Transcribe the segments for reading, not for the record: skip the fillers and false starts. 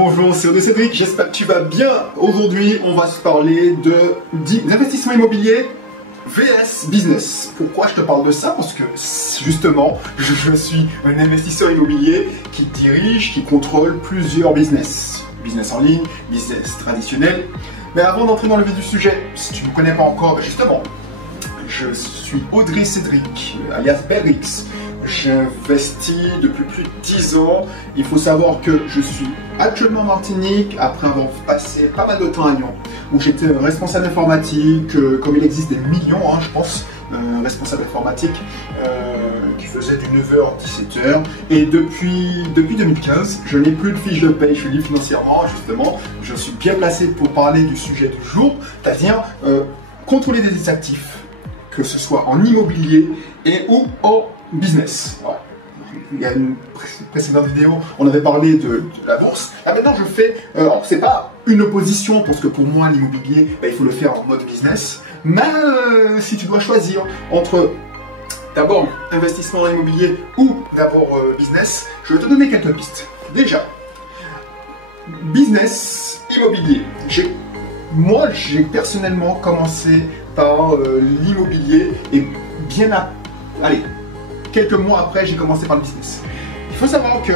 Bonjour, c'est Cédric, j'espère que tu vas bien. Aujourd'hui, on va se parler d'investissement immobilier vs business. Pourquoi je te parle de ça? Parce que justement, je suis un investisseur immobilier qui dirige, qui contrôle plusieurs business. Business en ligne, business traditionnel. Mais avant d'entrer dans le vif du sujet, si tu ne me connais pas encore, justement, je suis Audrey Cédric, alias Berrix. J'investis depuis plus de 10 ans. Il faut savoir que je suis actuellement en Martinique après avoir passé pas mal de temps à Lyon, où j'étais responsable informatique, comme il existe des millions, je pense, responsable informatique, qui faisait du 9h à 17h. Et depuis 2015, je n'ai plus de fiche de paye, je suis libre financièrement, justement. Je suis bien placé pour parler du sujet du jour, c'est-à-dire contrôler des actifs, que ce soit en immobilier et ou en business. Ouais. Il y a une précédente vidéo, on avait parlé de la bourse. Là maintenant je fais, c'est pas une opposition parce que pour moi l'immobilier, il faut le faire en mode business. Mais si tu dois choisir entre d'abord investissement immobilier ou d'abord business, je vais te donner quelques pistes. Déjà, business immobilier. Moi j'ai personnellement commencé par l'immobilier et bien quelques mois après, j'ai commencé par le business. Il faut savoir que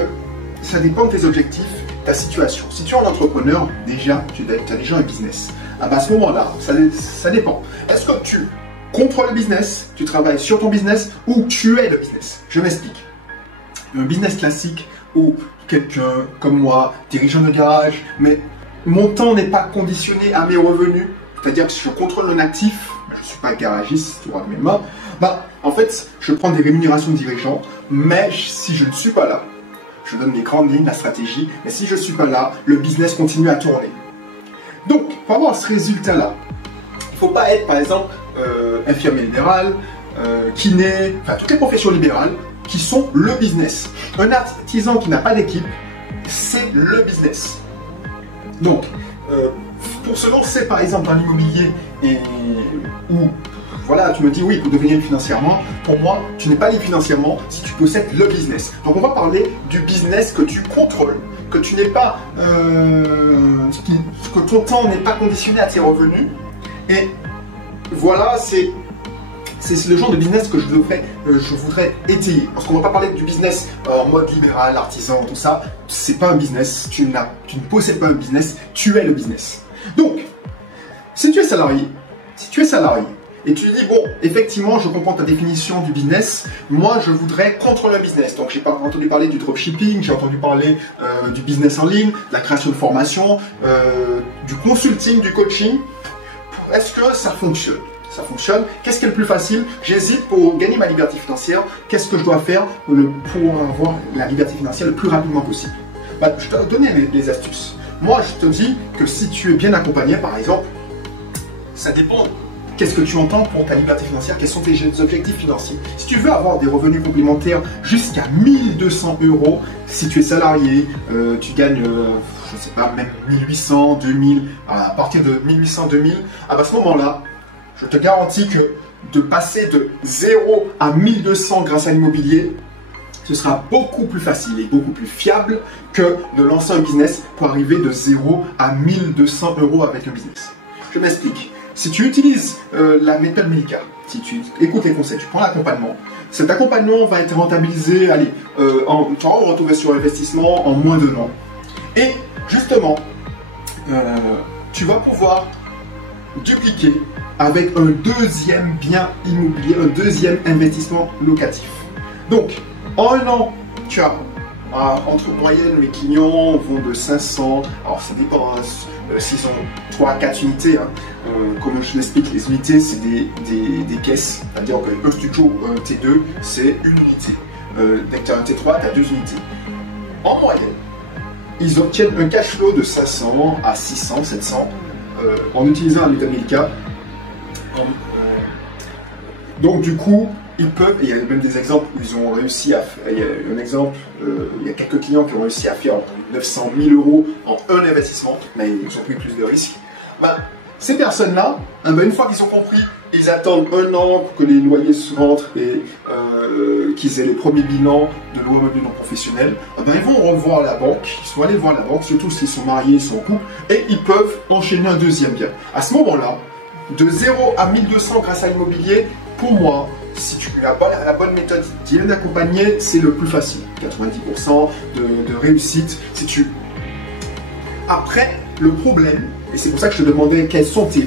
ça dépend de tes objectifs, ta situation. Si tu es un entrepreneur, déjà, tu as déjà un business. À ce moment-là, ça dépend. Est-ce que tu contrôles le business, tu travailles sur ton business ou tu es le business? Je m'explique. Un business classique où quelqu'un comme moi, dirigeant de garage, mais mon temps n'est pas conditionné à mes revenus, c'est-à-dire que je contrôle un actif, je ne suis pas garagiste, tu vois, de mes mains. En fait, je prends des rémunérations de dirigeants, mais si je ne suis pas là, je donne les grandes lignes, la stratégie, mais si je ne suis pas là, le business continue à tourner. Donc, pour avoir ce résultat-là, il ne faut pas être, par exemple, infirmier libéral, kiné, enfin, toutes les professions libérales qui sont le business. Un artisan qui n'a pas d'équipe, c'est le business. Donc, pour se lancer, par exemple, dans l'immobilier ou voilà, tu me dis oui, pour devenir libre financièrement, pour moi, tu n'es pas libre financièrement si tu possèdes le business. Donc on va parler du business que tu contrôles, que tu n'es pas, que ton temps n'est pas conditionné à tes revenus. Et voilà, c'est le genre de business que je voudrais étayer. Parce qu'on ne va pas parler du business en mode libéral, artisan, tout ça. C'est pas un business, tu ne possèdes pas un business, tu es le business. Donc, si tu es salarié, et tu dis, bon, effectivement, je comprends ta définition du business, moi, je voudrais contrôler un business. Donc, j'ai pas entendu parler du dropshipping, j'ai entendu parler du business en ligne, de la création de formation, du consulting, du coaching. Est-ce que ça fonctionne? Ça fonctionne. Qu'est-ce qui est le plus facile? J'hésite pour gagner ma liberté financière. Qu'est-ce que je dois faire pour avoir la liberté financière le plus rapidement possible? Je te donne les astuces. Moi, je te dis que si tu es bien accompagné, par exemple, ça dépend. Qu'est-ce que tu entends pour ta liberté financière? Quels sont tes objectifs financiers? Si tu veux avoir des revenus complémentaires jusqu'à 1200 €, si tu es salarié, tu gagnes, je ne sais pas, même 1800, 2000, à partir de 1800, 2000, à ce moment-là, je te garantis que de passer de 0 à 1200 grâce à l'immobilier, ce sera beaucoup plus facile et beaucoup plus fiable que de lancer un business pour arriver de 0 à 1200 € avec un business. Je m'explique. Si tu utilises la méthode Milka, si tu écoutes les conseils, tu prends l'accompagnement, cet accompagnement va être rentabilisé, tu vas retrouver sur investissement en moins d'1 an. Et justement, tu vas pouvoir dupliquer avec un deuxième bien immobilier, un deuxième investissement locatif. Donc, en 1 an, tu as entre moyenne, les clients vont de 500, alors ça dépend s'ils ont 3-4 unités, comme je l'explique, les unités c'est des caisses, c'est-à-dire que le studio T2 c'est une unité, dès que tu as un T3 tu as 2 unités. En moyenne, ils obtiennent un cash flow de 500 à 600, 700 en utilisant la méthode Milka. Donc du coup, ils peuvent, il y a même des exemples où ils ont réussi à faire, il y a un exemple, il y a quelques clients qui ont réussi à faire 900 000 € en un investissement, mais ils ont pris plus de risques. Ces personnes-là, une fois qu'ils ont compris, ils attendent 1 an pour que les loyers se rentrent et qu'ils aient les premiers bilans de loi mobile non professionnelle, ben, ils vont revoir la banque, ils sont allés voir la banque, surtout s'ils sont mariés, ils sont en couple, et ils peuvent enchaîner un deuxième bien. À ce moment-là, de 0 à 1200 grâce à l'immobilier, pour moi, si tu as la bonne méthode qui vient d'accompagner, c'est le plus facile. 90% de réussite. Si tu... Après, le problème, et c'est pour ça que je te demandais quels sont tes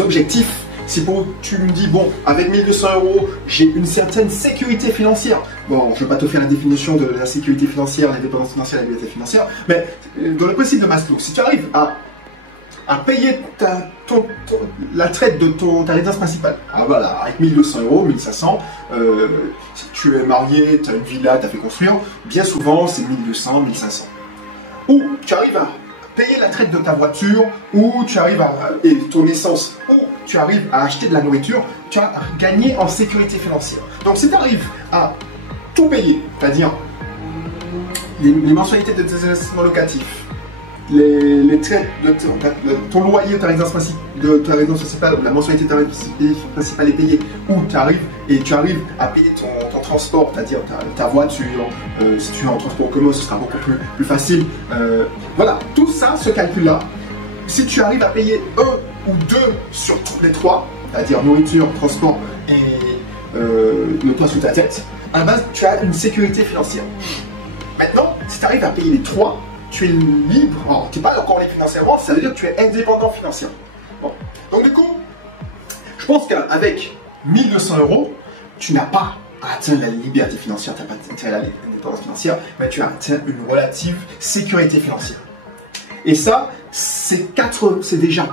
objectifs. Si tu me dis, bon, avec 1200 €, j'ai une certaine sécurité financière. Bon, je ne vais pas te faire la définition de la sécurité financière, l'indépendance financière, la liberté financière, mais dans le principe de Maslow, si tu arrives à payer la traite de ta résidence principale, voilà, avec 1200 €, 1500, si tu es marié, tu as une villa, tu as fait construire, bien souvent c'est 1200, 1500. Ou tu arrives à payer la traite de ta voiture, ou tu arrives et ton essence, ou tu arrives à acheter de la nourriture, tu as gagné en sécurité financière. Donc si tu arrives à tout payer, c'est-à-dire les mensualités de tes investissements locatifs, les traits de ton loyer de ta résidence principale, la mensualité de ta résidence principale est payée, ou tu arrives à payer ton transport, c'est-à-dire ta voiture, si tu es en transport commun, ce sera beaucoup plus facile. Voilà, tout ça, ce calcul-là, si tu arrives à payer un ou deux sur les trois, c'est-à-dire nourriture, transport et le toit sous ta tête, à la base, tu as une sécurité financière. Maintenant, si tu arrives à payer les trois, tu es libre, tu n'es pas encore libre financièrement, ça veut dire que tu es indépendant financièrement. Bon. Donc du coup, je pense qu'avec 1200 €, tu n'as pas atteint la liberté financière, tu n'as pas atteint l'indépendance financière, mais tu as atteint une relative sécurité financière. Et ça, c'est déjà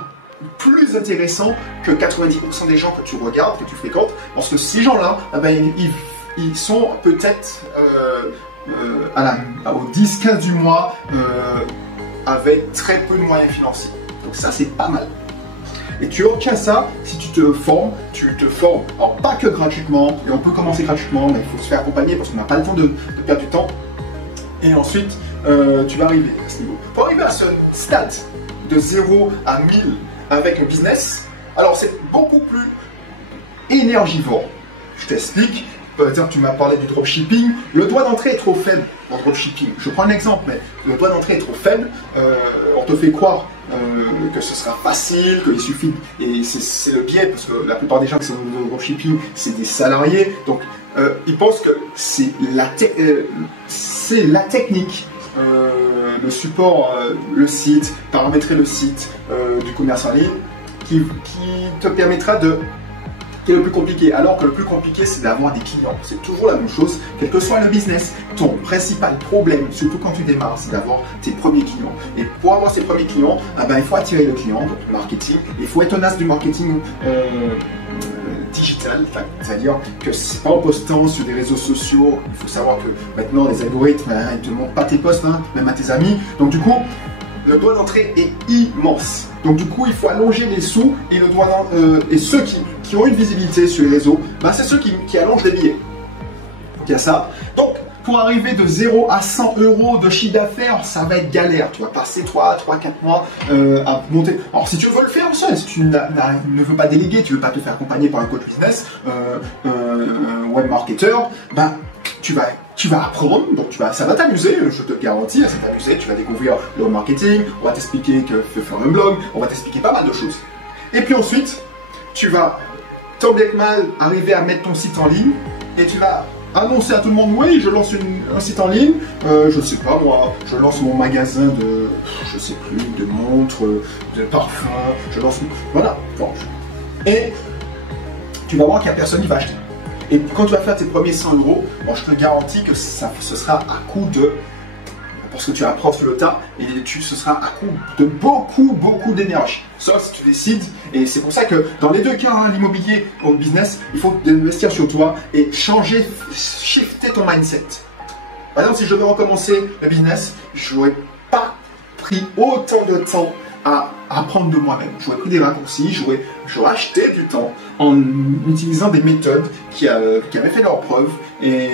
plus intéressant que 90% des gens que tu regardes, que tu fréquentes, parce que ces gens-là, ils sont peut-être... au 10-15 du mois avec très peu de moyens financiers. Donc ça, c'est pas mal. Et tu obtiens ça si tu te formes. Alors pas que gratuitement, et on peut commencer gratuitement, mais il faut se faire accompagner parce qu'on n'a pas le temps de perdre du temps. Et ensuite, tu vas arriver à ce niveau. Pour arriver à ce stade de 0 à 1000 avec un business, alors c'est beaucoup plus énergivore. Je t'explique. Par exemple, tu m'as parlé du dropshipping. Le droit d'entrée est trop faible en dropshipping. Je prends un exemple, mais le droit d'entrée est trop faible. On te fait croire que ce sera facile, qu'il suffit. Et c'est le biais, parce que la plupart des gens qui sont dans le dropshipping, c'est des salariés. Donc, ils pensent que c'est la technique, le support, le site, paramétrer le site du commerce en ligne, qui te permettra qui est le plus compliqué, alors que le plus compliqué c'est d'avoir des clients. C'est toujours la même chose, quel que soit le business. Ton principal problème, surtout quand tu démarres, c'est d'avoir tes premiers clients. Et pour avoir ces premiers clients, il faut attirer le client, donc le marketing. Il faut être un as du marketing digital, c'est-à-dire que c'est pas en postant sur des réseaux sociaux. Il faut savoir que maintenant les algorithmes, ils te montrent pas tes posts, même à tes amis. Donc du coup, le droit d'entrée est immense. Donc du coup, il faut allonger les sous et le droit et ceux qui ont une visibilité sur les réseaux, c'est ceux qui allongent les billets. Donc il y a ça. Donc pour arriver de 0 à 100 € de chiffre d'affaires, ça va être galère. Tu vas passer 3, 4 mois à monter. Alors si tu veux le faire seul, si tu ne veux pas déléguer, tu ne veux pas te faire accompagner par un coach business, un web marketer, tu vas apprendre, donc ça va t'amuser, je te le garantis, ça va t'amuser, tu vas découvrir le marketing, on va t'expliquer que tu peux faire un blog, on va t'expliquer pas mal de choses. Et puis ensuite, tu vas tant bien que mal arriver à mettre ton site en ligne et tu vas annoncer à tout le monde, oui, je lance un site en ligne, je sais pas moi, je lance mon magasin de, je sais plus, de montres, de parfums, je lance, voilà. Et tu vas voir qu'il n'y a personne qui va acheter. Et quand tu vas faire tes premiers 100 €, je te garantis que ce sera à coup de... Parce que tu apprends sur le tas, et ce sera à coup de beaucoup d'énergie. Sauf si tu décides, et c'est pour ça que dans les deux cas, l'immobilier ou le business, il faut investir sur toi et shifter ton mindset. Par exemple, si je veux recommencer le business, je n'aurais pas pris autant de temps à apprendre de moi-même. J'aurais pris des raccourcis, j'aurais acheté du temps en utilisant des méthodes qui avaient fait leurs preuves. Et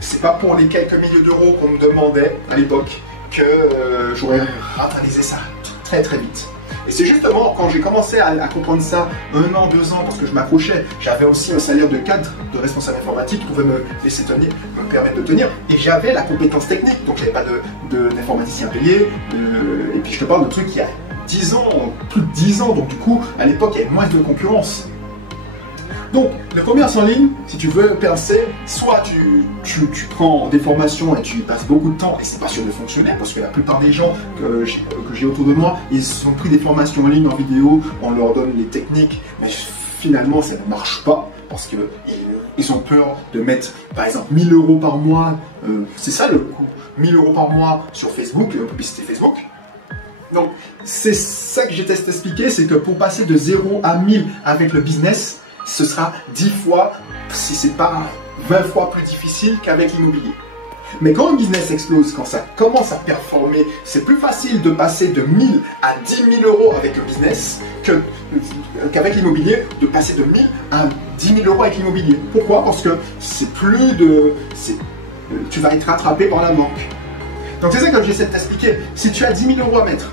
c'est pas pour les quelques milliers d'euros qu'on me demandait à l'époque que j'aurais rentabilisé ça très vite. Et c'est justement quand j'ai commencé à comprendre ça, 1 an, 2 ans, parce que je m'accrochais, j'avais aussi un salaire de cadre, de responsable informatique qui pouvait me laisser tenir, me permettre de tenir, et j'avais la compétence technique, donc j'avais pas d'informaticien payé, et puis je te parle de trucs il y a 10 ans, plus de 10 ans, donc du coup, à l'époque, il y avait moins de concurrence. Donc, le commerce en ligne, si tu veux percer, soit tu prends des formations et tu y passes beaucoup de temps, et c'est pas sûr de fonctionner, parce que la plupart des gens que j'ai autour de moi, ils ont pris des formations en ligne, en vidéo, on leur donne les techniques, mais finalement, ça ne marche pas, parce qu'ils ont peur de mettre, par exemple, 1000 € par mois, c'est ça le coût, 1000 € par mois sur Facebook, publicité Facebook. Donc, c'est ça que j'ai t'expliqué, c'est que pour passer de 0 à 1000 avec le business, ce sera 10 fois, si c'est pas 20 fois plus difficile qu'avec l'immobilier. Mais quand un business explose, quand ça commence à performer, c'est plus facile de passer de 1000 à 10 000 € avec le business qu'avec l'immobilier, de passer de 1000 à 10 000 € avec l'immobilier. Pourquoi? Parce que c'est plus de... tu vas être rattrapé par la banque. Donc c'est ça que j'essaie de t'expliquer. Si tu as 10 000 € à mettre,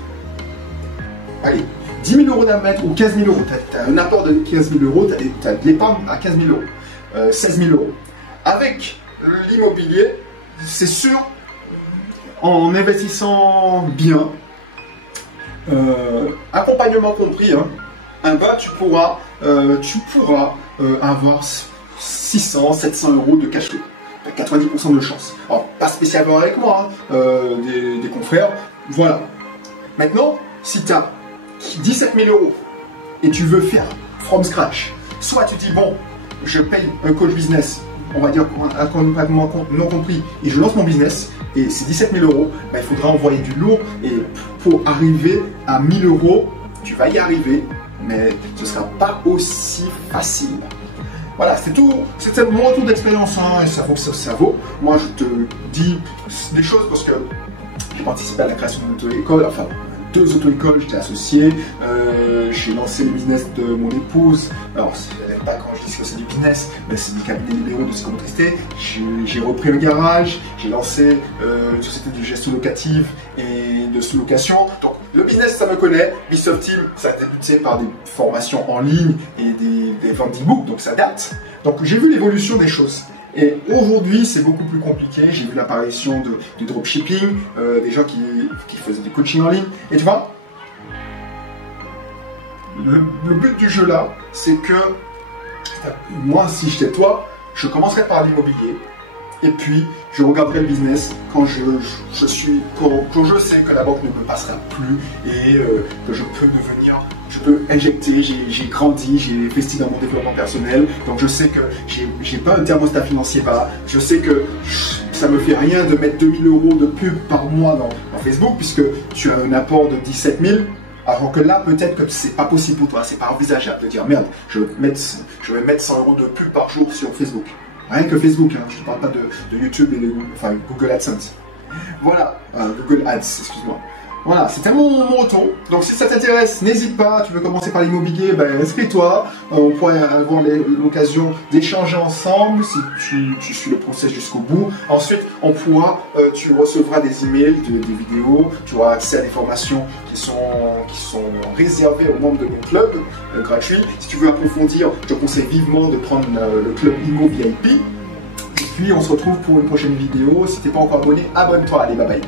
allez, 10 000 € à mettre ou 15 000 €, tu as un apport de 15 000 €, tu as de l'épargne à 15 000 €, 16 000 €. Avec l'immobilier, c'est sûr, en investissant bien, accompagnement compris, hein, tu pourras avoir 600, 700 € de cash flow. 90% de chance. Alors, pas spécialement avec moi, hein, des confrères. Voilà. Maintenant, si tu as 17 000 € et tu veux faire from scratch, soit tu dis bon, je paye un coach business, on va dire accompagnement non compris, et je lance mon business, et c'est 17 000 €, ben, il faudra envoyer du lourd, et pour arriver à 1000 €, tu vas y arriver, mais ce ne sera pas aussi facile. Voilà, c'est tout. C'était mon retour d'expérience, hein, et ça vaut ce que ça vaut. Moi, je te dis des choses parce que j'ai participé à la création d'une auto-école, enfin 2 auto-écoles, j'étais associé. J'ai lancé le business de mon épouse. Alors, pas quand je dis que c'est du business, mais c'est du cabinet libéraux de psychomotricité. J'ai repris un garage, j'ai lancé une société de gestion locative et de sous-location. Donc, le business, ça me connaît. Bisoft Team, ça a débuté par des formations en ligne et des ventes d'e-book, donc ça date. Donc, j'ai vu l'évolution des choses. Et aujourd'hui, c'est beaucoup plus compliqué. J'ai vu l'apparition du dropshipping, des gens qui faisaient du coaching en ligne. Et tu vois, le but du jeu là, c'est que moi, si j'étais toi, je commencerais par l'immobilier. Et puis, je regarderai le business quand je sais que la banque ne me passera plus et que je peux injecter, j'ai grandi, j'ai investi dans mon développement personnel, donc je sais que j'ai pas un thermostat financier par là, je sais que ça me fait rien de mettre 2000 € de pub par mois dans Facebook puisque tu as un apport de 17 000. Alors que là, peut-être que c'est pas possible pour toi, c'est pas envisageable de dire merde, je vais mettre 100 € de pub par jour sur Facebook. Rien que Facebook, hein, je ne parle pas de YouTube et de Google AdSense. Voilà, Google Ads, excuse-moi. Voilà, c'était mon retour. Donc si ça t'intéresse, n'hésite pas, tu veux commencer par l'immobilier, ben, inscris-toi. On pourrait avoir l'occasion d'échanger ensemble si tu suis le process jusqu'au bout. Ensuite, tu recevras des emails, des vidéos, tu auras accès à des formations qui sont réservées aux membres de mon club gratuit. Si tu veux approfondir, je te conseille vivement de prendre le club IMO VIP. Et puis on se retrouve pour une prochaine vidéo. Si tu n'es pas encore abonné, abonne-toi. Allez, bye bye.